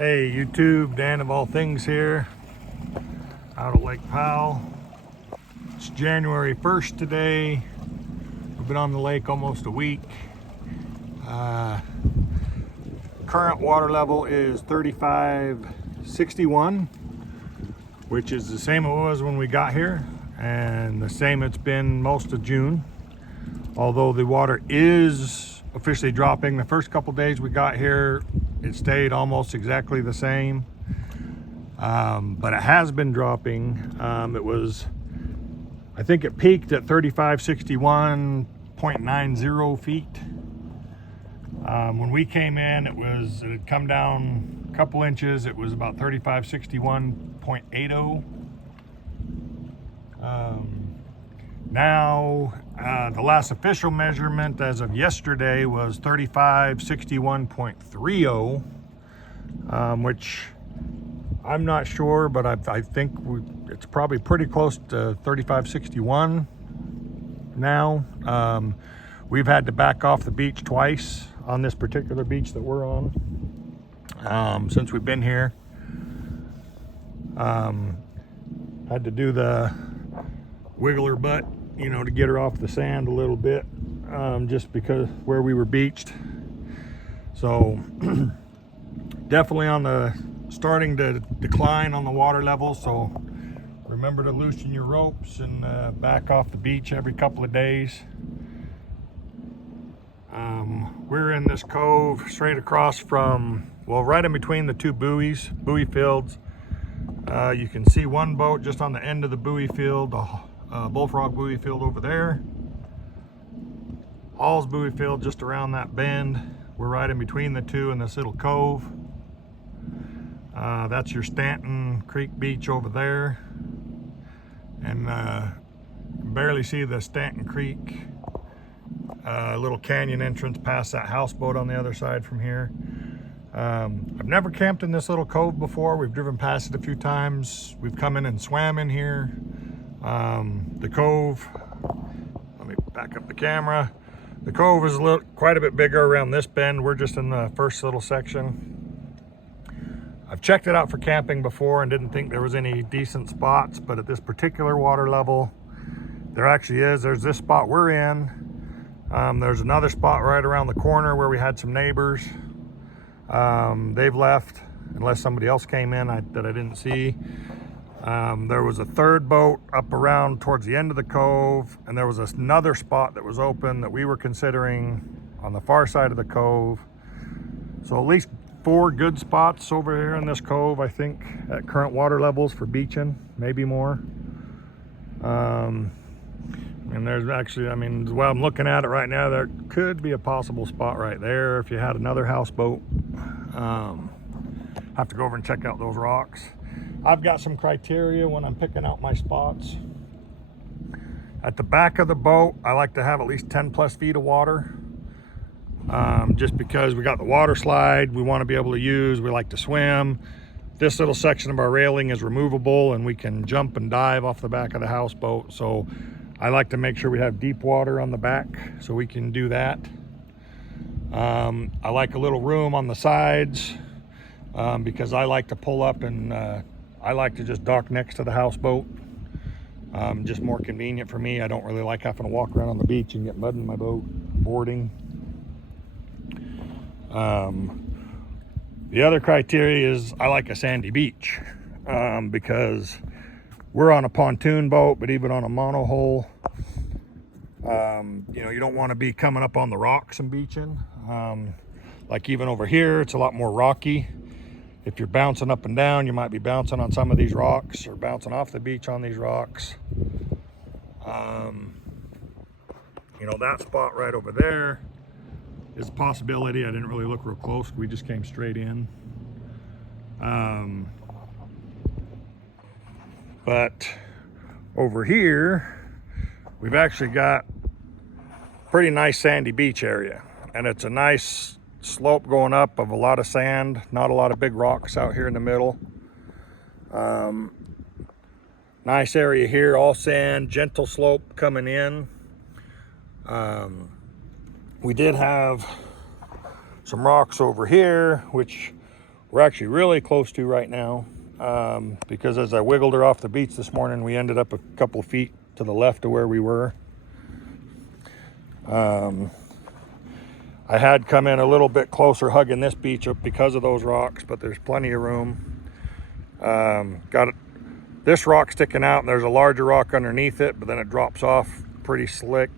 Hey YouTube, Dan of All Things here, out of Lake Powell. It's January 1st today. We've been on the lake almost a week. Current water level is 3561, which is the same it was when we got here, and the same it's been most of June. Although the water is officially dropping. The first couple days we got here, it stayed almost exactly the same, but it has been dropping. I think it peaked at 3561.90 feet. When we came in, it had come down a couple inches. It was about 3561.80. Now, the last official measurement as of yesterday was 3561.30, which I'm not sure, but I think it's probably pretty close to 3561 now. We've had to back off the beach twice on this particular beach that we're on since we've been here. Had to do the wiggle her butt, to get her off the sand a little bit, just because where we were beached. So definitely starting to decline on the water level. So remember to loosen your ropes and back off the beach every couple of days. We're in this cove straight across from, right in between the two buoy fields. You can see one boat just on the end of the buoy field, Bullfrog buoy field over there. Halls buoy field just around that bend. We're right in between the two in this little cove. That's your Stanton Creek Beach over there. And barely see the Stanton Creek little canyon entrance past that houseboat on the other side from here. I've never camped in this little cove before. We've driven past it a few times. We've come in and swam in here. The cove, let me back up the camera. The cove is quite a bit bigger around this bend. We're just in the first little section. I've checked it out for camping before and didn't think there was any decent spots, but at this particular water level, there actually is. There's this spot we're in. There's another spot right around the corner where we had some neighbors. They've left, unless somebody else came in that I didn't see. There was a third boat up around towards the end of the cove, and there was another spot that was open that we were considering on the far side of the cove. So at least 4 good spots over here in this cove, I think, at current water levels for beaching, maybe more. And there's actually, while I'm looking at it right now, there could be a possible spot right there if you had another houseboat. Have to go over and check out those rocks. I've got some criteria when I'm picking out my spots. At the back of the boat, I like to have at least 10 plus feet of water. Just because we got the water slide we want to be able to use. We like to swim. This little section of our railing is removable and we can jump and dive off the back of the houseboat. So I like to make sure we have deep water on the back so we can do that. I like a little room on the sides because I like to pull up and I like to just dock next to the houseboat. Just more convenient for me. I don't really like having to walk around on the beach and get mud in my boat boarding. The other criteria is I like a sandy beach because we're on a pontoon boat, but even on a monohull, you don't want to be coming up on the rocks and beaching. Like even over here, it's a lot more rocky. If you're bouncing up and down, you might be bouncing on some of these rocks or bouncing off the beach on these rocks. That spot right over there is a possibility. I didn't really look real close. We just came straight in. But over here, we've actually got pretty nice sandy beach area, and it's a nice slope going up of a lot of sand, not a lot of big rocks out here in the middle. Nice area here, all sand, gentle slope coming in. We did have some rocks over here, which we're actually really close to right now, because as I wiggled her off the beach this morning, we ended up a couple of feet to the left of where we were. I had come in a little bit closer hugging this beach up because of those rocks, but there's plenty of room. Got this rock sticking out, and there's a larger rock underneath it, but then it drops off pretty slick.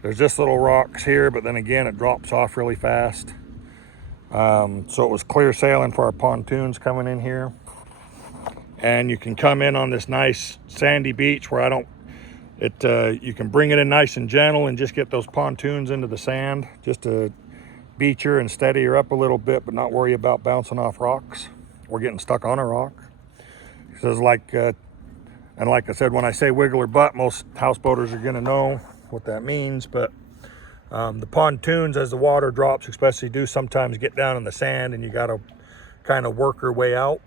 There's just little rocks here, but then again it drops off really fast. So it was clear sailing for our pontoons coming in here. And you can come in on this nice sandy beach where you can bring it in nice and gentle and just get those pontoons into the sand just to beach her and steady her up a little bit, but not worry about bouncing off rocks or getting stuck on a rock. So it's like, and like I said, when I say wiggle her butt, most houseboaters are gonna know what that means, but the pontoons, as the water drops especially, do sometimes get down in the sand, and you gotta kind of work her way out,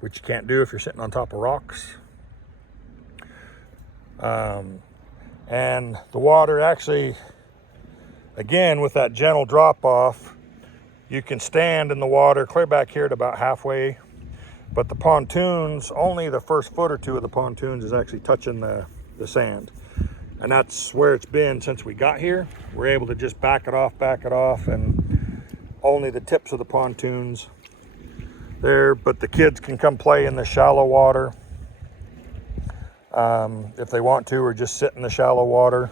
which you can't do if you're sitting on top of rocks. And the water actually, again, with that gentle drop off, you can stand in the water clear back here to about halfway, but the pontoons, only the first foot or two of the pontoons is actually touching the sand. And that's where it's been since we got here. We're able to just back it off, and only the tips of the pontoons there, but the kids can come play in the shallow water if they want to, or just sit in the shallow water.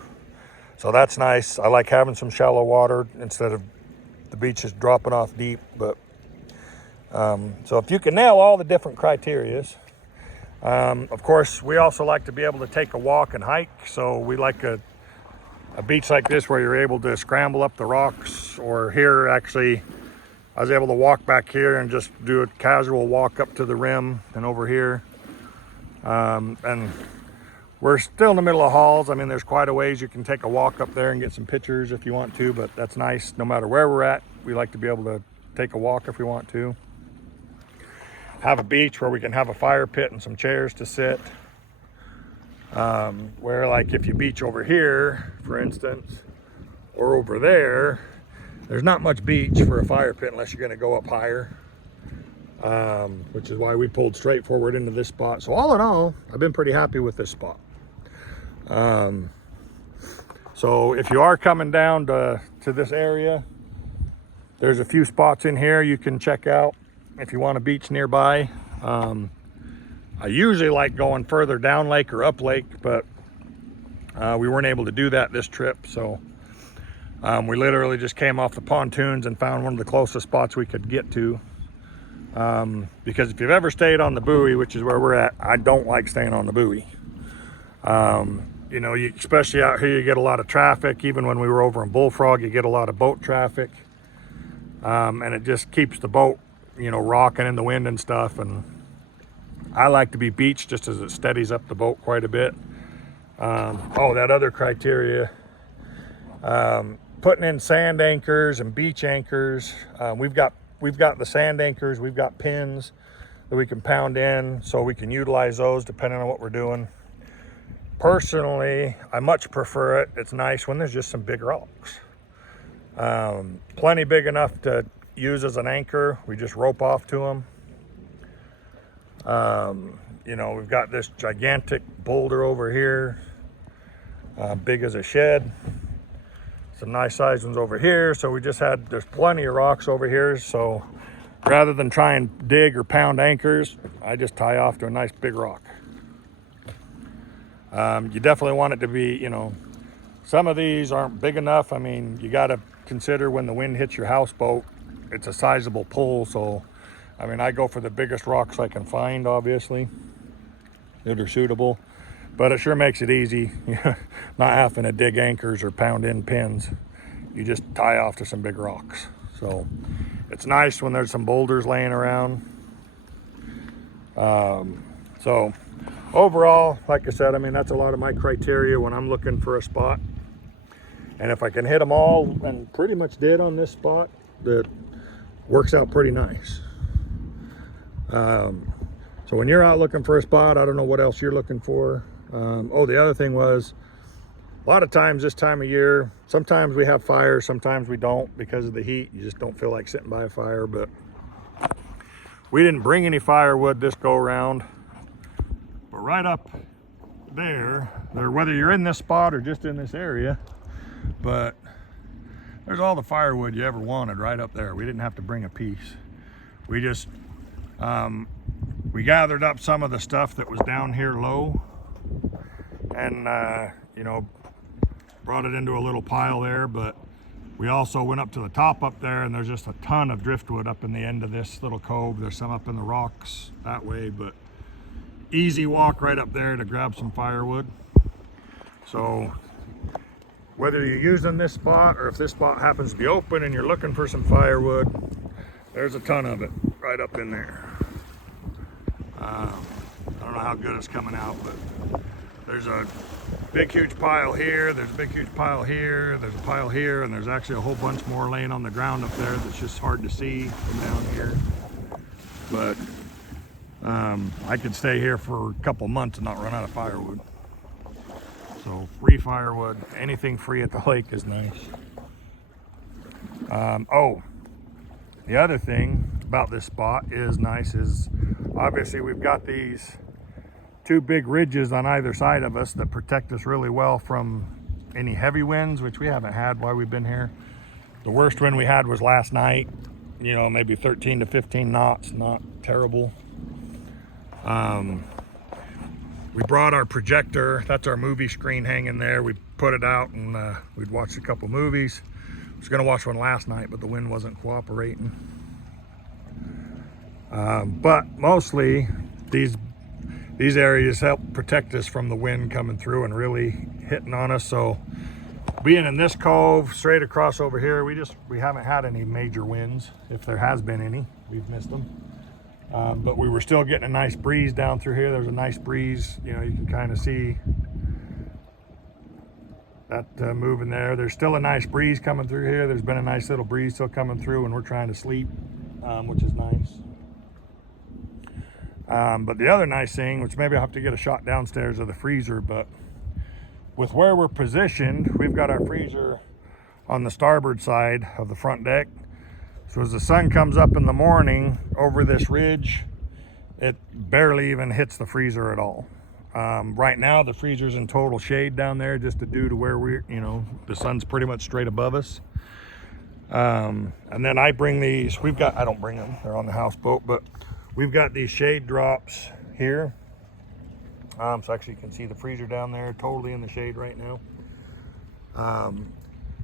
So that's nice. I like having some shallow water instead of the beaches dropping off deep. But so if you can nail all the different criterias, of course, we also like to be able to take a walk and hike. So we like a beach like this where you're able to scramble up the rocks, or here actually I was able to walk back here and just do a casual walk up to the rim and over here. And we're still in the middle of Halls. I mean, there's quite a ways you can take a walk up there and get some pictures if you want to, but that's nice. No matter where we're at, we like to be able to take a walk if we want to. Have a beach where we can have a fire pit and some chairs to sit. Where like if you beach over here, for instance, or over there, there's not much beach for a fire pit unless you're gonna go up higher. Which is why we pulled straight forward into this spot. So all in all, I've been pretty happy with this spot. So if you are coming down to this area, there's a few spots in here you can check out if you want a beach nearby. I usually like going further down lake or up lake, but we weren't able to do that this trip. So we literally just came off the pontoons and found one of the closest spots we could get to. Because if you've ever stayed on the buoy, which is where we're at, I don't like staying on the buoy. You know, especially out here, you get a lot of traffic. Even when we were over in Bullfrog, you get a lot of boat traffic. And it just keeps the boat, you know, rocking in the wind and stuff. And I like to be beached just as it steadies up the boat quite a bit. Oh, that other criteria, putting in sand anchors and beach anchors. We've got the sand anchors, we've got pins that we can pound in, so we can utilize those depending on what we're doing. Personally, I much prefer it. It's nice when there's just some big rocks. Plenty big enough to use as an anchor. We just rope off to them. You know, we've got this gigantic boulder over here, big as a shed. Some nice sized ones over here. So there's plenty of rocks over here. So rather than try and dig or pound anchors, I just tie off to a nice big rock. You definitely want it to be, you know, some of these aren't big enough. I mean, you got to consider when the wind hits your houseboat, it's a sizable pull. So, I mean, I go for the biggest rocks I can find, obviously, that are suitable. But it sure makes it easy, not having to dig anchors or pound in pins. You just tie off to some big rocks. So it's nice when there's some boulders laying around. So overall, like I said, I mean, that's a lot of my criteria when I'm looking for a spot. And if I can hit them all, and pretty much did on this spot, that works out pretty nice. So when you're out looking for a spot, I don't know what else you're looking for. Oh, the other thing was, a lot of times this time of year, sometimes we have fire, sometimes we don't because of the heat. You just don't feel like sitting by a fire. But We didn't bring any firewood this go around, but right up there, whether you're in this spot or just in this area, but there's all the firewood you ever wanted right up there. We didn't have to bring a piece. We just, we gathered up some of the stuff that was down here low and, you know, brought it into a little pile there, but we also went up to the top up there, and there's just a ton of driftwood up in the end of this little cove. There's some up in the rocks that way, but easy walk right up there to grab some firewood. So whether you're using this spot or if this spot happens to be open and you're looking for some firewood, there's a ton of it right up in there. I don't know how good it's coming out, but there's a big huge pile here, there's a big huge pile here, there's a pile here, and there's actually a whole bunch more laying on the ground up there that's just hard to see from down here. But I could stay here for a couple months and not run out of firewood. So free firewood, anything free at the lake is nice. Oh, the other thing about this spot is nice is obviously we've got these two big ridges on either side of us that protect us really well from any heavy winds, which we haven't had while we've been here. The worst wind we had was last night, you know, maybe 13 to 15 knots, not terrible. We brought our projector, that's our movie screen hanging there. We put it out and we'd watched a couple movies. I was gonna watch one last night, but the wind wasn't cooperating. But mostly these areas help protect us from the wind coming through and really hitting on us. So being in this cove straight across over here, we haven't had any major winds. If there has been any, we've missed them. But we were still getting a nice breeze down through here. There's a nice breeze, you know, you can kind of see that moving there. There's still a nice breeze coming through here. There's been a nice little breeze still coming through, and we're trying to sleep, which is nice. But the other nice thing, which maybe I'll have to get a shot downstairs of the freezer, but with where we're positioned, we've got our freezer on the starboard side of the front deck. So as the sun comes up in the morning over this ridge, it barely even hits the freezer at all. Right now, the freezer's in total shade down there just due to where we're, you know, the sun's pretty much straight above us. And then I bring these, I don't bring them, they're on the houseboat, but we've got these shade drops here. So actually you can see the freezer down there, totally in the shade right now.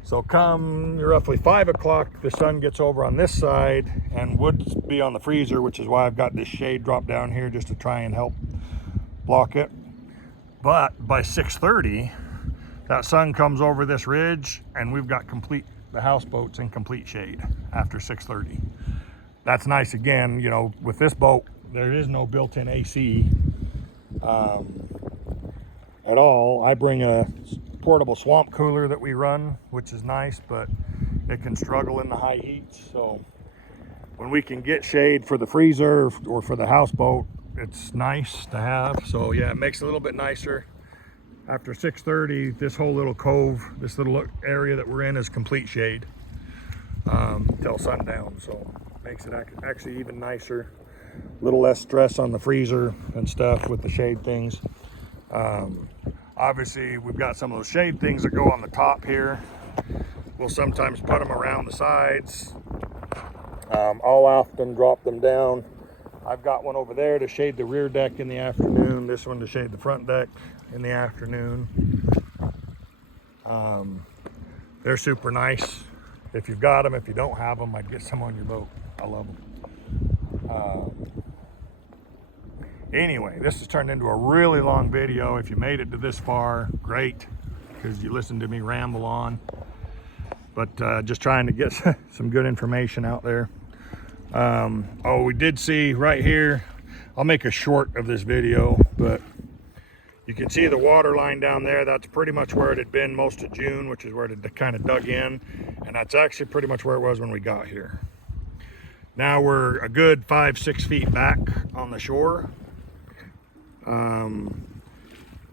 So come roughly 5 o'clock, the sun gets over on this side and would be on the freezer, which is why I've got this shade drop down here just to try and help block it. But by 6:30, that sun comes over this ridge and we've got the houseboat's in complete shade after 6:30. That's nice again, you know, with this boat, there is no built-in AC at all. I bring a portable swamp cooler that we run, which is nice, but it can struggle in the high heat. So when we can get shade for the freezer or for the houseboat, it's nice to have. So yeah, it makes it a little bit nicer. After 6:30, this whole little cove, this little area that we're in is complete shade till sundown. So makes it actually even nicer. A little less stress on the freezer and stuff with the shade things. Obviously, we've got some of those shade things that go on the top here. We'll sometimes put them around the sides. I'll often drop them down. I've got one over there to shade the rear deck in the afternoon. This one to shade the front deck in the afternoon. They're super nice. If you've got them, if you don't have them, I'd get some on your boat. I love them. Anyway, this has turned into a really long video. If you made it to this far, great, because you listened to me ramble on. But just trying to get some good information out there. Oh, we did see right here, I'll make a short of this video, but you can see the water line down there. That's pretty much where it had been most of June, which is where it kind of dug in. And that's actually pretty much where it was when we got here. Now we're a good 5-6 feet back on the shore.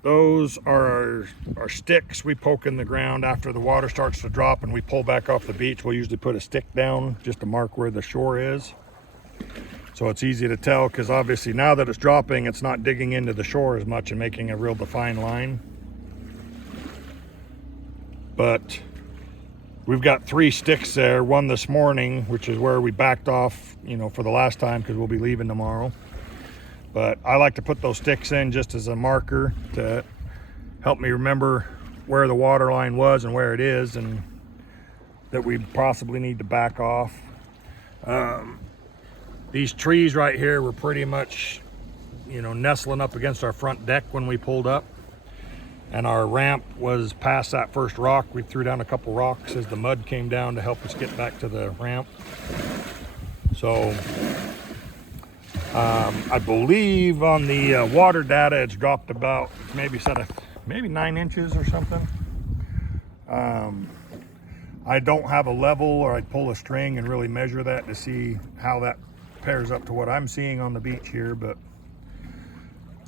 Those are our sticks we poke in the ground after the water starts to drop and we pull back off the beach. We'll usually put a stick down just to mark where the shore is. So it's easy to tell, because obviously now that it's dropping, it's not digging into the shore as much and making a real defined line. But we've got 3 sticks there, one this morning, which is where we backed off, you know, for the last time, because we'll be leaving tomorrow. But I like to put those sticks in just as a marker to help me remember where the water line was and where it is, and that we possibly need to back off. These trees right here were pretty much, you know, nestling up against our front deck when we pulled up. And our ramp was past that first rock. We threw down a couple rocks as the mud came down to help us get back to the ramp. So I believe on the water data, it's dropped about, maybe set of maybe 9 inches or something. I don't have a level, or I'd pull a string and really measure that to see how that pairs up to what I'm seeing on the beach here. But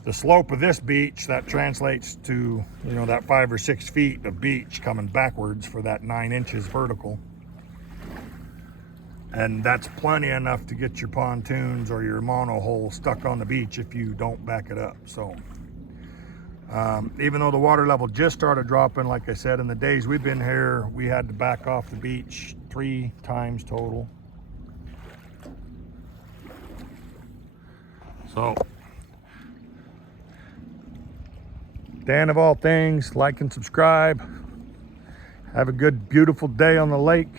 the slope of this beach, that translates to, you know, that 5 or 6 feet of beach coming backwards for that 9 inches vertical. And that's plenty enough to get your pontoons or your monohull stuck on the beach if you don't back it up. So even though the water level just started dropping, like I said, in the days we've been here, we had to back off the beach 3 times total. So, Dan of all things, like and subscribe. Have a good, beautiful day on the lake.